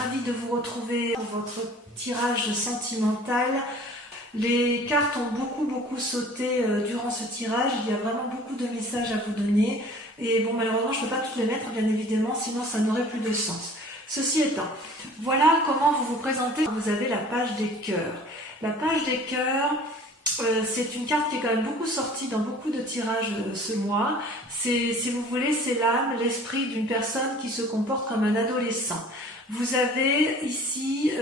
ravie de vous retrouver pour votre tirage sentimental. Les cartes ont beaucoup sauté durant ce tirage. Il y a vraiment beaucoup de messages à vous donner. Et bon, malheureusement, je ne peux pas toutes les mettre, bien évidemment, sinon ça n'aurait plus de sens. Ceci étant, voilà comment vous vous présentez. Vous avez la page des cœurs. La page des cœurs, c'est une carte qui est quand même beaucoup sortie dans beaucoup de tirages ce mois. Si vous voulez, c'est l'âme, l'esprit d'une personne qui se comporte comme un adolescent. Vous avez ici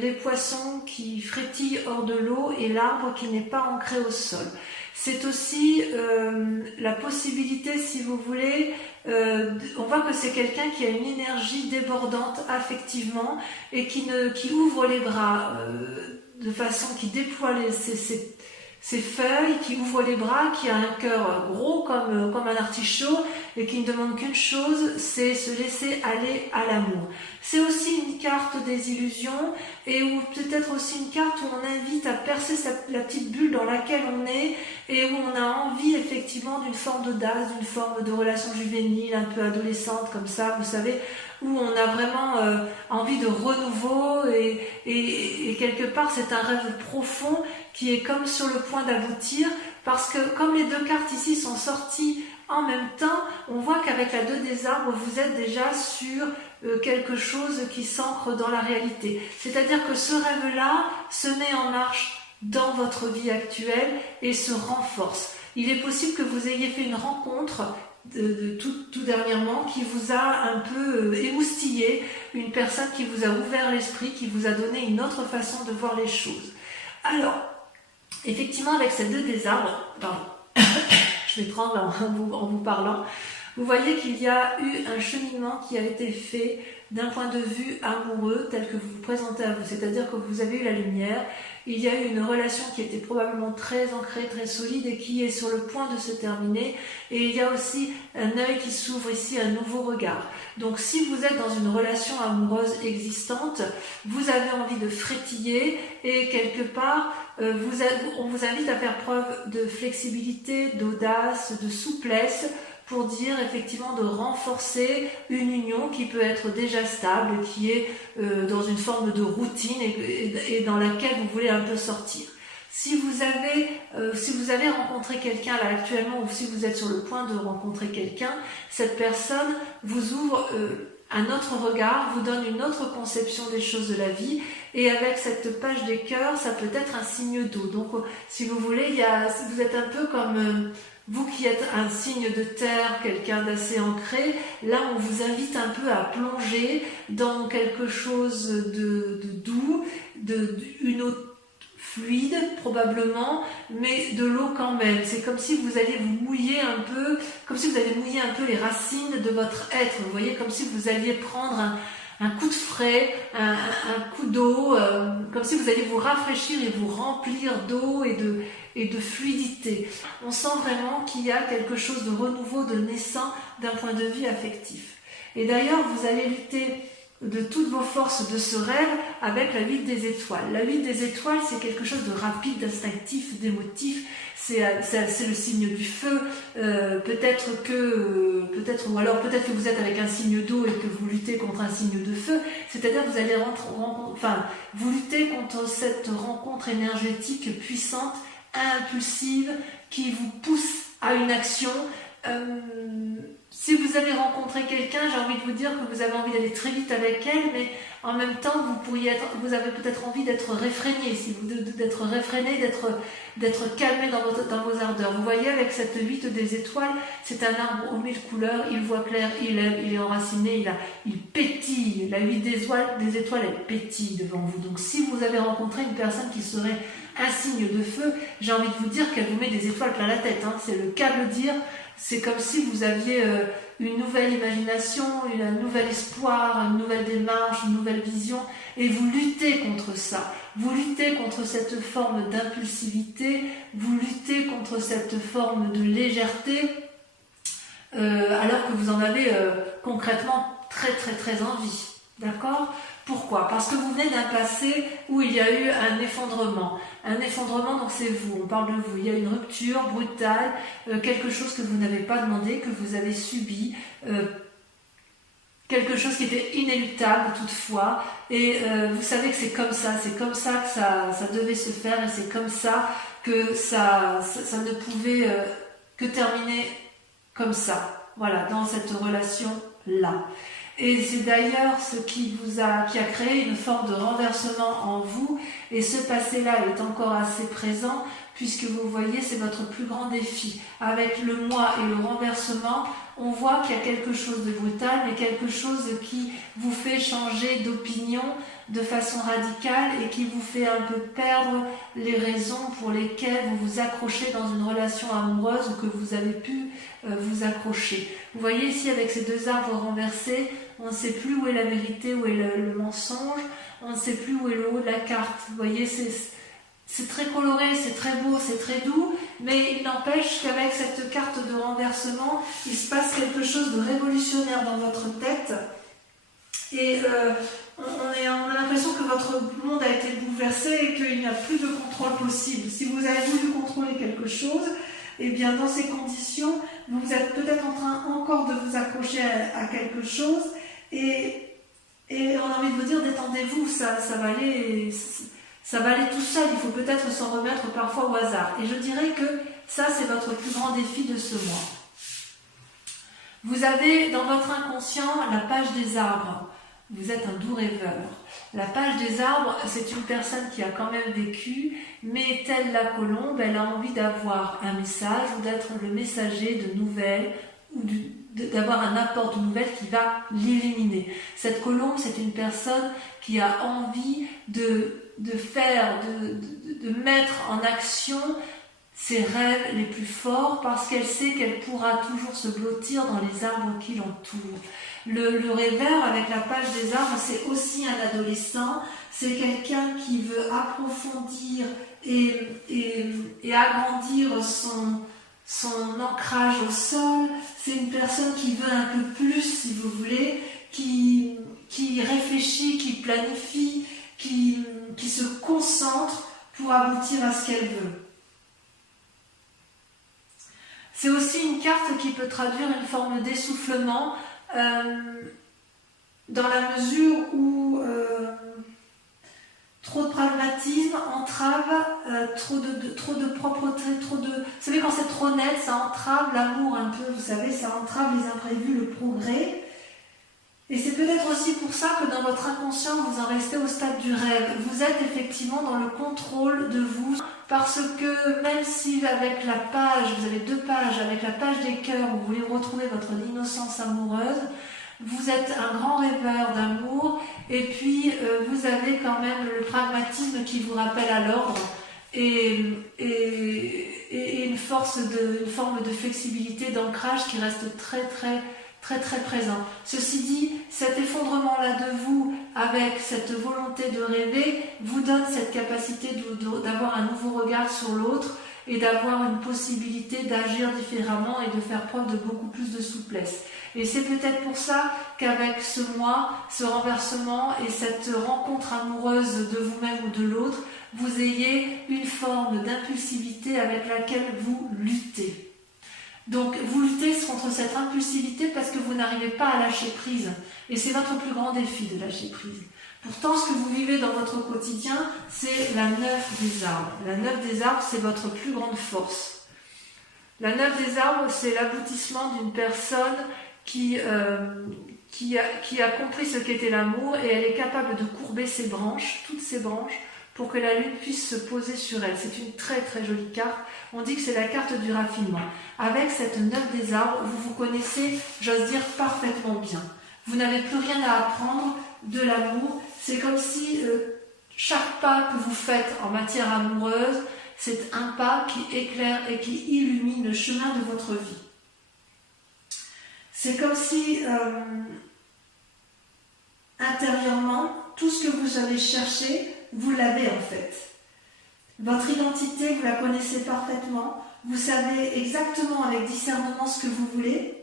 les poissons qui frétillent hors de l'eau et l'arbre qui n'est pas ancré au sol. C'est aussi la possibilité, si vous voulez, on voit que c'est quelqu'un qui a une énergie débordante affectivement et qui ouvre les bras de façon qui déploie ses feuilles, qui ouvre les bras, qui a un cœur gros comme un artichaut et qui ne demande qu'une chose, c'est se laisser aller à l'amour. C'est aussi une carte des illusions et ou peut-être aussi une carte où on invite à percer la petite bulle dans laquelle on est et où on a envie effectivement d'une forme d'audace, d'une forme de relation juvénile, un peu adolescente comme ça, vous savez, où on a vraiment envie de renouveau et quelque part c'est un rêve profond qui est comme sur le point d'aboutir parce que comme les deux cartes ici sont sorties en même temps, on voit qu'avec la 2 des arbres, vous êtes déjà sur quelque chose qui s'ancre dans la réalité. C'est-à-dire que ce rêve-là se met en marche dans votre vie actuelle et se renforce. Il est possible que vous ayez fait une rencontre tout dernièrement qui vous a un peu émoustillé, une personne qui vous a ouvert l'esprit, qui vous a donné une autre façon de voir les choses. Alors, effectivement, avec ces 2 des arbres, pardon, je m'étrangle en vous parlant, vous voyez qu'il y a eu un cheminement qui a été fait d'un point de vue amoureux tel que vous vous présentez à vous, c'est-à-dire que vous avez eu la lumière, il y a eu une relation qui était probablement très ancrée, très solide et qui est sur le point de se terminer et il y a aussi un œil qui s'ouvre ici, un nouveau regard. Donc si vous êtes dans une relation amoureuse existante, vous avez envie de frétiller et quelque part on vous invite à faire preuve de flexibilité, d'audace, de souplesse pour dire effectivement de renforcer une union qui peut être déjà stable, qui est dans une forme de routine et dans laquelle vous voulez un peu sortir. Si vous avez rencontré quelqu'un là actuellement ou si vous êtes sur le point de rencontrer quelqu'un, cette personne vous ouvre un autre regard, vous donne une autre conception des choses de la vie et avec cette page des cœurs, ça peut être un signe d'eau. Donc si vous voulez, vous êtes un peu comme vous qui êtes un signe de terre, quelqu'un d'assez ancré, là on vous invite un peu à plonger dans quelque chose de doux, une eau fluide probablement, mais de l'eau quand même. C'est comme si vous alliez vous mouiller un peu, comme si vous alliez mouiller un peu les racines de votre être. Vous voyez, comme si vous alliez prendre un coup de frais, un coup d'eau, comme si vous alliez vous rafraîchir et vous remplir d'eau et de fluidité. On sent vraiment qu'il y a quelque chose de renouveau, de naissant d'un point de vue affectif. Et d'ailleurs, vous allez lutter de toutes vos forces de ce rêve avec la 8 des étoiles. La 8 des étoiles, c'est quelque chose de rapide, d'instinctif, d'émotif. C'est le signe du feu. Peut-être que vous êtes avec un signe d'eau et que vous luttez contre un signe de feu. C'est-à-dire que vous allez vous luttez contre cette rencontre énergétique puissante, impulsive, qui vous pousse à une action. Si vous avez rencontré quelqu'un, j'ai envie de vous dire que vous avez envie d'aller très vite avec elle, mais en même temps, vous avez peut-être envie d'être réfréné, d'être réfréné, d'être calmé dans vos ardeurs. Vous voyez, avec cette 8 des étoiles, c'est un arbre aux 1000 couleurs, il voit clair, il aime, il est enraciné, il pétille. La 8 des étoiles, elle pétille devant vous. Donc si vous avez rencontré une personne qui serait un signe de feu, j'ai envie de vous dire qu'elle vous met des étoiles plein la tête, hein. C'est le cas de le dire. C'est comme si vous aviez une nouvelle imagination, un nouvel espoir, une nouvelle démarche, une nouvelle vision, et vous luttez contre ça. Vous luttez contre cette forme d'impulsivité, vous luttez contre cette forme de légèreté, alors que vous en avez concrètement très envie. D'accord ? Pourquoi ? Parce que vous venez d'un passé où il y a eu un effondrement. Un effondrement, donc c'est vous, on parle de vous. Il y a une rupture brutale, quelque chose que vous n'avez pas demandé, que vous avez subi, quelque chose qui était inéluctable toutefois, et vous savez que c'est comme ça que ça devait se faire, et c'est comme ça que ça ne pouvait que terminer comme ça, voilà, dans cette relation-là. Et c'est d'ailleurs ce qui a créé une forme de renversement en vous, et ce passé-là est encore assez présent, puisque vous voyez, c'est votre plus grand défi. Avec le moi et le renversement, on voit qu'il y a quelque chose de brutal, mais quelque chose qui vous fait changer d'opinion de façon radicale et qui vous fait un peu perdre les raisons pour lesquelles vous vous accrochez dans une relation amoureuse ou que vous avez pu vous accrocher. Vous voyez ici avec ces deux arbres renversés, on ne sait plus où est la vérité, où est le mensonge, on ne sait plus où est le haut de la carte. Vous voyez, c'est très coloré, c'est très beau, c'est très doux, mais il n'empêche qu'avec cette carte de renversement, il se passe quelque chose de révolutionnaire dans votre tête. Et on a l'impression que votre monde a été bouleversé et qu'il n'y a plus de contrôle possible. Si vous avez voulu contrôler quelque chose, eh bien dans ces conditions, vous êtes peut-être en train encore de vous accrocher à quelque chose et on a envie de vous dire détendez-vous, ça va aller tout seul, il faut peut-être s'en remettre parfois au hasard. Et je dirais que ça c'est votre plus grand défi de ce mois. Vous avez dans votre inconscient la page des arbres. Vous êtes un doux rêveur. La page des arbres, c'est une personne qui a quand même vécu, mais telle la colombe, elle a envie d'avoir un message ou d'être le messager de nouvelles ou d'avoir un apport de nouvelles qui va l'illuminer. Cette colombe, c'est une personne qui a envie de mettre en action ses rêves les plus forts parce qu'elle sait qu'elle pourra toujours se blottir dans les arbres qui l'entourent. Le rêveur avec la page des arbres, c'est aussi un adolescent, c'est quelqu'un qui veut approfondir et agrandir son ancrage au sol, c'est une personne qui veut un peu plus, si vous voulez, qui réfléchit, qui planifie, qui se concentre pour aboutir à ce qu'elle veut. C'est aussi une carte qui peut traduire une forme d'essoufflement dans la mesure où trop de pragmatisme entrave, trop de propreté, vous savez quand c'est trop net, ça entrave l'amour un peu, vous savez, ça entrave les imprévus, le progrès. Et c'est peut-être aussi pour ça que dans votre inconscient, vous en restez au stade du rêve. Vous êtes effectivement dans le contrôle de vous, parce que même si avec la page, vous avez deux pages, avec la page des cœurs, où vous voulez retrouver votre innocence amoureuse, vous êtes un grand rêveur d'amour, et puis vous avez quand même le pragmatisme qui vous rappelle à l'ordre, et une forme de flexibilité, d'ancrage qui reste très présent. Ceci dit, cet effondrement-là de vous, avec cette volonté de rêver, vous donne cette capacité d'avoir un nouveau regard sur l'autre et d'avoir une possibilité d'agir différemment et de faire preuve de beaucoup plus de souplesse. Et c'est peut-être pour ça qu'avec ce mois, ce renversement et cette rencontre amoureuse de vous-même ou de l'autre, vous ayez une forme d'impulsivité avec laquelle vous luttez. Donc vous luttez contre cette impulsivité parce que vous n'arrivez pas à lâcher prise. Et c'est votre plus grand défi de lâcher prise. Pourtant, ce que vous vivez dans votre quotidien, c'est la 9 des arbres. La 9 des arbres, c'est votre plus grande force. La 9 des arbres, c'est l'aboutissement d'une personne qui a compris ce qu'était l'amour et elle est capable de courber ses branches, toutes ses branches, pour que la lune puisse se poser sur elle. C'est une très jolie carte. On dit que c'est la carte du raffinement. Avec cette 9 des arbres, vous vous connaissez, j'ose dire, parfaitement bien. Vous n'avez plus rien à apprendre de l'amour. C'est comme si chaque pas que vous faites en matière amoureuse, c'est un pas qui éclaire et qui illumine le chemin de votre vie. C'est comme si, intérieurement, tout ce que vous avez cherché, vous l'avez en fait. Votre identité, vous la connaissez parfaitement. Vous savez exactement avec discernement ce que vous voulez.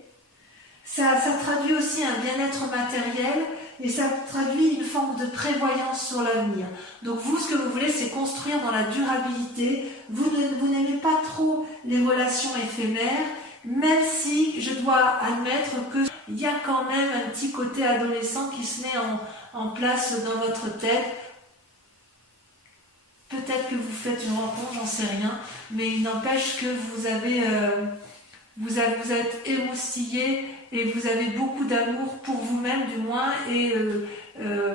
Ça traduit aussi un bien-être matériel et ça traduit une forme de prévoyance sur l'avenir. Donc vous, ce que vous voulez, c'est construire dans la durabilité. Vous n'aimez pas trop les relations éphémères, même si je dois admettre que il y a quand même un petit côté adolescent qui se met en place dans votre tête. Peut-être que vous faites une rencontre, j'en sais rien, mais il n'empêche que vous êtes émoustillé et vous avez beaucoup d'amour pour vous-même du moins, et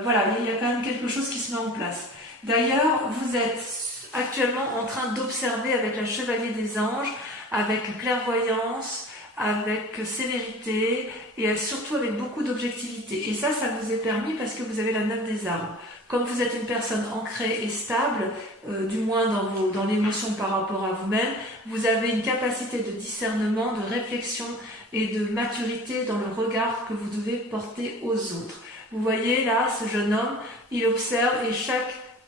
voilà, il y a quand même quelque chose qui se met en place. D'ailleurs, vous êtes actuellement en train d'observer avec la Chevalier des Anges, avec clairvoyance, avec sévérité et surtout avec beaucoup d'objectivité. Et ça vous est permis parce que vous avez la 9 des armes. Comme vous êtes une personne ancrée et stable, du moins dans l'émotion par rapport à vous-même, vous avez une capacité de discernement, de réflexion et de maturité dans le regard que vous devez porter aux autres. Vous voyez là, ce jeune homme, il observe et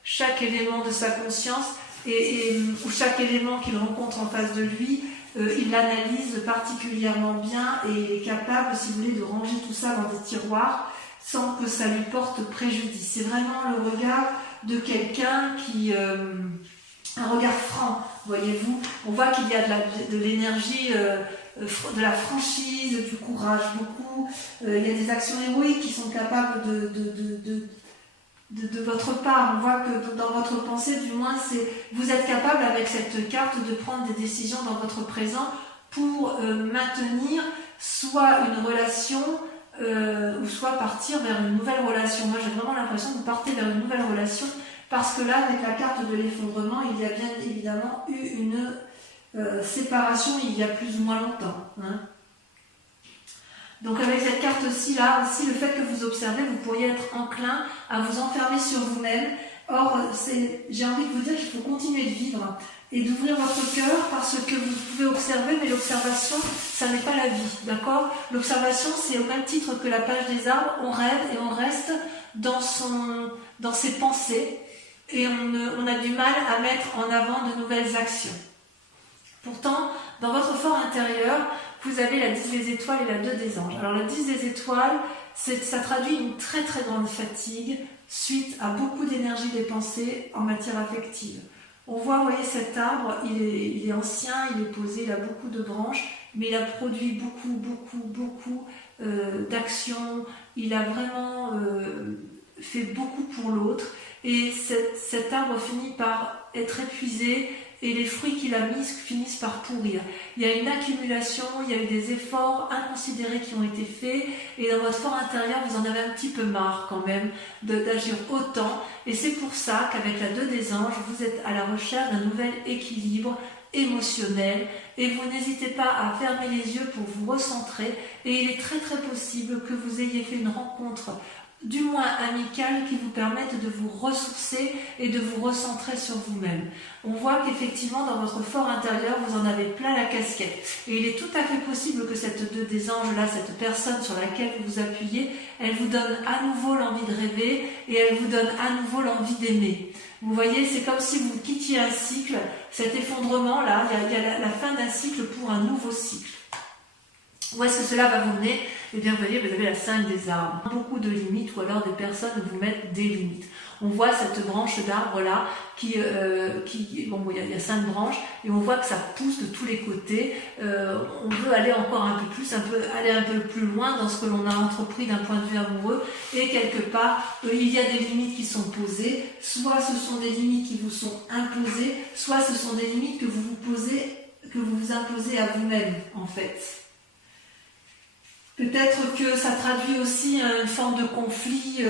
chaque élément de sa conscience ou chaque élément qu'il rencontre en face de lui, il l'analyse particulièrement bien et il est capable, si vous voulez, de ranger tout ça dans des tiroirs sans que ça lui porte préjudice. C'est vraiment le regard de quelqu'un qui... un regard franc, voyez-vous. On voit qu'il y a de l'énergie, de la franchise, du courage, beaucoup. Il y a des actions héroïques qui sont capables de votre part. On voit que dans votre pensée, du moins, vous êtes capable avec cette carte de prendre des décisions dans votre présent pour maintenir soit une relation ou soit partir vers une nouvelle relation. Moi, j'ai vraiment l'impression que vous partez vers une nouvelle relation parce que là, avec la carte de l'effondrement, il y a bien évidemment eu une séparation il y a plus ou moins longtemps. Hein. Donc avec cette carte-ci, là, aussi, le fait que vous observez, vous pourriez être enclin à vous enfermer sur vous-même. Or, j'ai envie de vous dire qu'il faut continuer de vivre et d'ouvrir votre cœur parce que vous pouvez observer, mais l'observation, ça n'est pas la vie, d'accord? L'observation, c'est au même titre que la page des arbres, on rêve et on reste dans ses pensées et on a du mal à mettre en avant de nouvelles actions. Pourtant, dans votre fort intérieur, vous avez la 10 des étoiles et la 2 des anges. Alors la 10 des étoiles, ça traduit une très très grande fatigue suite à beaucoup d'énergie dépensée en matière affective. On voit, vous voyez, cet arbre, il est ancien, il est posé, il a beaucoup de branches, mais il a produit beaucoup d'actions, il a vraiment fait beaucoup pour l'autre, et cet arbre finit par être épuisé, et les fruits qu'il a mis finissent par pourrir. Il y a une accumulation, il y a eu des efforts inconsidérés qui ont été faits, et dans votre fort intérieur, vous en avez un petit peu marre quand même d'agir autant, et c'est pour ça qu'avec la 2 des anges, vous êtes à la recherche d'un nouvel équilibre émotionnel, et vous n'hésitez pas à fermer les yeux pour vous recentrer, et il est très très possible que vous ayez fait une rencontre du moins amicale qui vous permette de vous ressourcer et de vous recentrer sur vous-même. On voit qu'effectivement dans votre fort intérieur vous en avez plein la casquette et il est tout à fait possible que cette 2 des anges là, cette personne sur laquelle vous vous appuyez, elle vous donne à nouveau l'envie de rêver et elle vous donne à nouveau l'envie d'aimer. Vous voyez, c'est comme si vous quittiez un cycle, cet effondrement là, il y a la fin d'un cycle pour un nouveau cycle. Où est-ce que cela va vous mener? Eh bien, vous voyez, vous avez la 5 des arbres. Beaucoup de limites, ou alors des personnes vous mettent des limites. On voit cette branche d'arbre-là, bon, il y a 5 branches, et on voit que ça pousse de tous les côtés. On veut aller encore un peu plus, aller un peu plus loin dans ce que l'on a entrepris d'un point de vue amoureux, et quelque part, il y a des limites qui sont posées, soit ce sont des limites qui vous sont imposées, soit ce sont des limites que vous vous imposez à vous-même, en fait. Peut-être que ça traduit aussi une forme de conflit.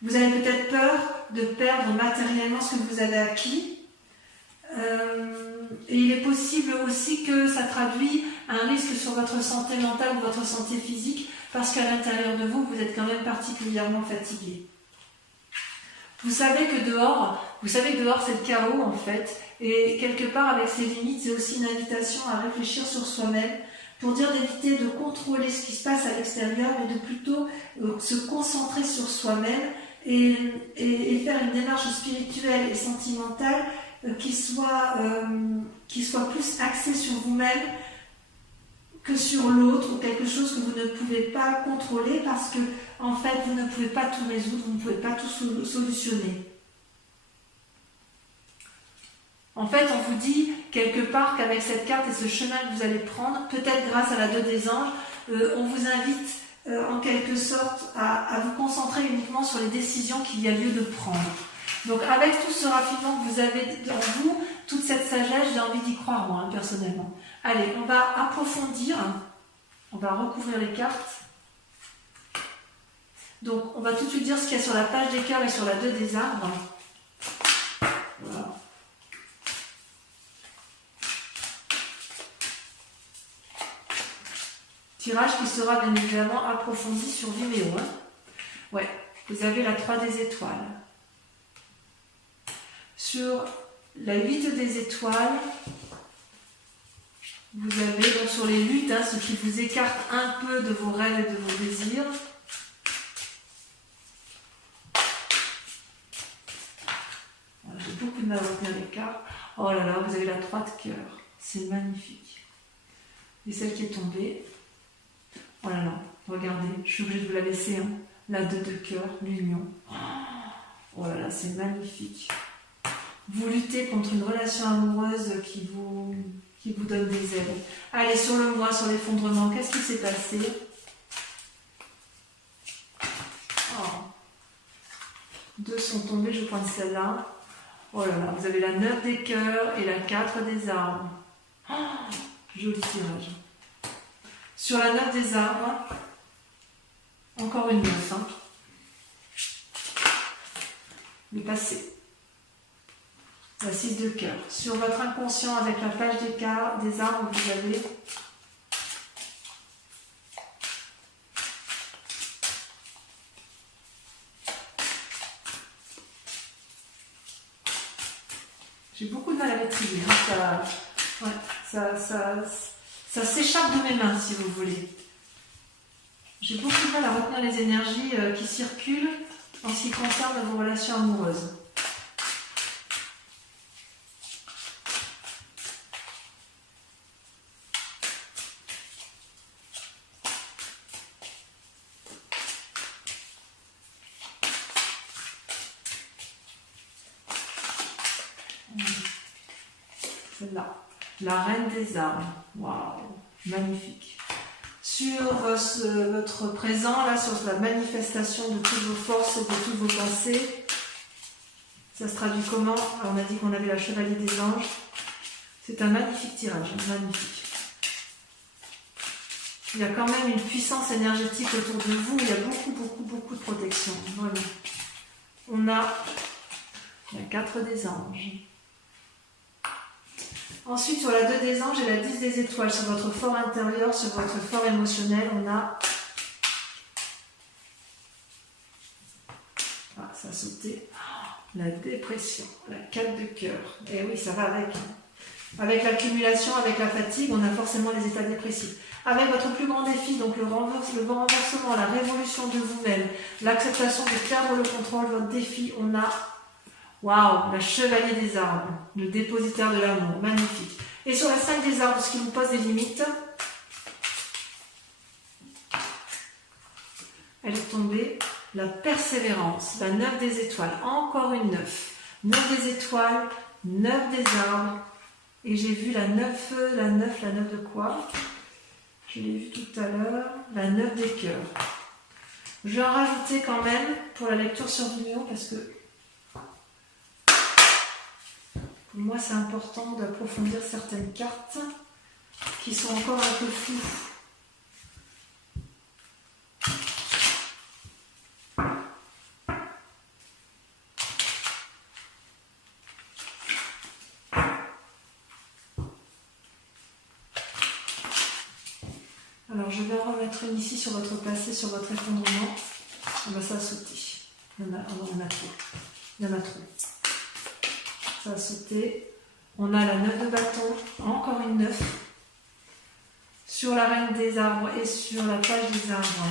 Vous avez peut-être peur de perdre matériellement ce que vous avez acquis. Et il est possible aussi que ça traduit un risque sur votre santé mentale ou votre santé physique, parce qu'à l'intérieur de vous, vous êtes quand même particulièrement fatigué. Vous savez que dehors c'est le chaos en fait, et quelque part avec ces limites, c'est aussi une invitation à réfléchir sur soi-même, pour dire d'éviter de contrôler ce qui se passe à l'extérieur, mais de plutôt se concentrer sur soi-même et faire une démarche spirituelle et sentimentale qui soit plus axée sur vous-même que sur l'autre, ou quelque chose que vous ne pouvez pas contrôler parce que en fait vous ne pouvez pas tout résoudre, vous ne pouvez pas tout solutionner. En fait, on vous dit quelque part qu'avec cette carte et ce chemin que vous allez prendre, peut-être grâce à la 2 des anges, on vous invite en quelque sorte à vous concentrer uniquement sur les décisions qu'il y a lieu de prendre. Donc avec tout ce raffinement que vous avez en vous, toute cette sagesse, j'ai envie d'y croire moi, personnellement. Allez, on va approfondir, on va recouvrir les cartes. Donc on va tout de suite dire ce qu'il y a sur la page des cœurs et sur la 2 des arbres. Voilà. Tirage qui sera bien évidemment approfondi sur Vimeo. Hein. Ouais, vous avez la 3 des étoiles. Sur la 8 des étoiles, vous avez donc sur les luttes, hein, ce qui vous écarte un peu de vos rêves et de vos désirs. Voilà, j'ai beaucoup de mal à retenir les cartes. Oh là là, vous avez la 3 de cœur. C'est magnifique. Et celle qui est tombée. Oh là là, regardez, je suis obligée de vous la laisser. Hein. La 2 de cœur, l'union. Oh là là, c'est magnifique. Vous luttez contre une relation amoureuse qui vous donne des ailes. Allez, sur le mois, sur l'effondrement, qu'est-ce qui s'est passé? Oh. 2 sont tombés, je prends celle-là. Oh là là, vous avez la 9 des cœurs et la 4 des arbres. Oh, joli tirage. Sur la 9 des arbres, encore une 9. Hein. Le passé. La 6 de cœur. Sur votre inconscient, avec la page des arbres, vous avez j'ai beaucoup de mal à maîtriser. Hein. Ça s'échappe de mes mains, si vous voulez. J'ai beaucoup de mal à retenir les énergies qui circulent en ce qui concerne vos relations amoureuses. Celle-là, la reine des arbres. Waouh, magnifique. Sur votre présent, là, sur la manifestation de toutes vos forces et de toutes vos pensées, ça se traduit comment? Alors, on a dit qu'on avait la chevalier des anges. C'est un magnifique tirage, magnifique. Il y a quand même une puissance énergétique autour de vous. Il y a beaucoup de protection. Voilà. On a la 4 des anges. Ensuite, sur la 2 des anges et la 10 des étoiles, sur votre fort intérieur, sur votre fort émotionnel, on a... Ah, ça a sauté. La dépression, la 4 de cœur. Et oui, ça va avec. Avec l'accumulation, avec la fatigue, on a forcément les états dépressifs. Avec votre plus grand défi, donc le renversement, la révolution de vous-même, l'acceptation de perdre le contrôle, votre défi, on a... Waouh, la chevalier des arbres, le dépositaire de l'amour, magnifique. Et sur la 5 des arbres, ce qui vous pose des limites, elle est tombée, la persévérance, la 9 des étoiles, encore une 9. 9 des étoiles, 9 des arbres, et j'ai vu la 9 de quoi? Je l'ai vu tout à l'heure, la 9 des cœurs. Je vais en rajouter quand même pour la lecture sur Vimeo parce que pour moi c'est important d'approfondir certaines cartes qui sont encore un peu floues. Alors je vais en remettre une ici sur votre passé, sur votre effondrement. Ça a sauté. Il y en a trop. Il y en a trop. Ça a sauté. On a la 9 de bâton, encore une 9. Sur la reine des arbres et sur la page des arbres.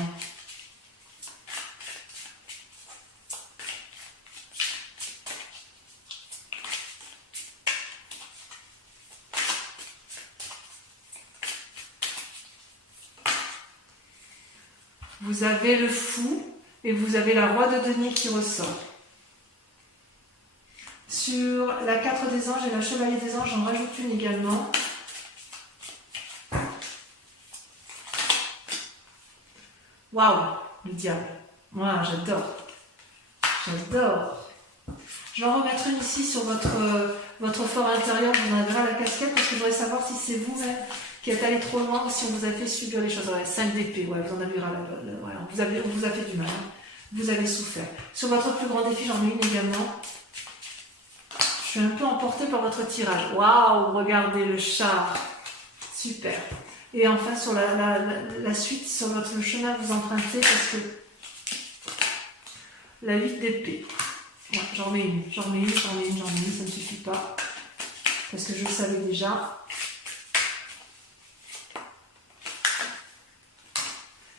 Vous avez le fou et vous avez la roi de denier qui ressort. Sur la 4 des anges et la chevalier des anges, j'en rajoute une également. Waouh, le diable. Moi, j'adore. J'adore. Je vais en remettre une ici sur votre fort intérieur. Vous en avez ras la casquette parce que je voudrais savoir si c'est vous-même qui êtes allé trop loin ou si on vous a fait subir les choses. Ouais, 5 d'épée, ouais, vous en avez ras ouais, on vous a fait du mal. Hein. Vous avez souffert. Sur votre plus grand défi, j'en ai une également. Je suis un peu emportée par votre tirage. Waouh, regardez le char. Super. Et enfin, sur la suite, sur le chemin que vous empruntez, parce que la 8 d'épée. Ouais, j'en mets une, ça ne suffit pas. Parce que je le savais déjà.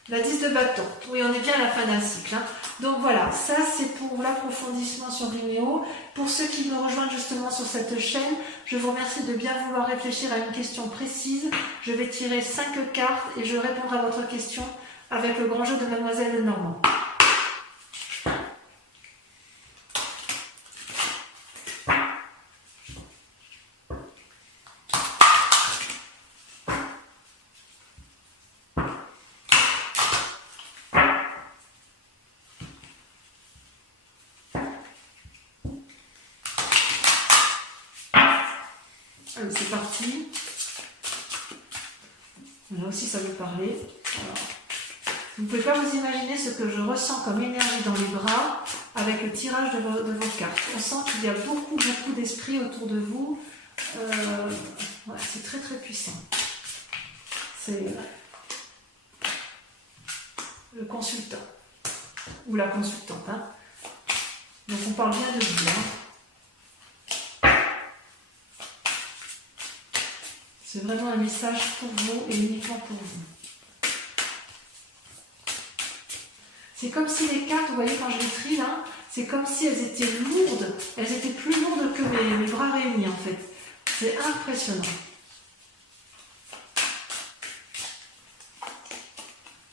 La 10 de bâton. Oui, on est bien à la fin d'un cycle. Hein. Donc voilà, ça c'est pour l'approfondissement sur Vimeo. Pour ceux qui me rejoignent justement sur cette chaîne, je vous remercie de bien vouloir réfléchir à une question précise. Je vais tirer 5 cartes et je répondrai à votre question avec le grand jeu de Mademoiselle Lenormand. Allez, c'est parti. Là aussi, ça veut parler. Alors, vous ne pouvez pas vous imaginer ce que je ressens comme énergie dans les bras avec le tirage de vos cartes. On sent qu'il y a beaucoup d'esprit autour de vous. Ouais, c'est très puissant. C'est le consultant ou la consultante. Hein. Donc on parle bien de vous. Hein. C'est vraiment un message pour vous et uniquement pour vous. C'est comme si les cartes, vous voyez quand je les trie là, c'est comme si elles étaient lourdes. Elles étaient plus lourdes que mes bras réunis en fait. C'est impressionnant.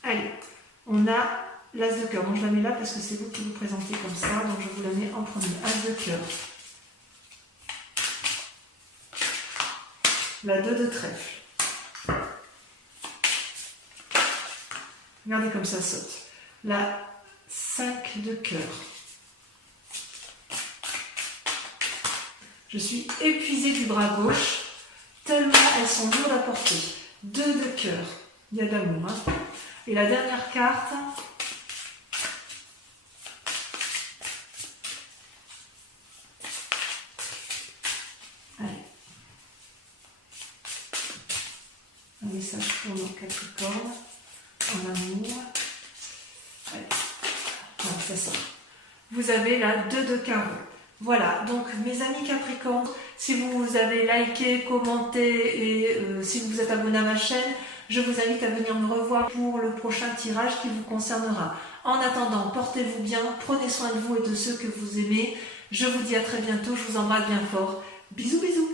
Allez, on a l'as de cœur. Donc je la mets là parce que c'est vous qui vous présentez comme ça. Donc je vous la mets en premier. As de cœur. La 2 de trèfle. Regardez comme ça saute. La 5 de cœur. Je suis épuisée du bras gauche, tellement elles sont lourdes à porter. 2 de cœur. Il y a de l'amour. Hein. Et la dernière carte. Un message pour nos Capricornes, en amour. Allez. Voilà, c'est ça. Vous avez la 2 de carreau. Voilà, donc mes amis Capricornes, si vous avez liké, commenté et si vous êtes abonné à ma chaîne, je vous invite à venir me revoir pour le prochain tirage qui vous concernera. En attendant, portez-vous bien, prenez soin de vous et de ceux que vous aimez. Je vous dis à très bientôt, je vous embrasse bien fort. Bisous bisous.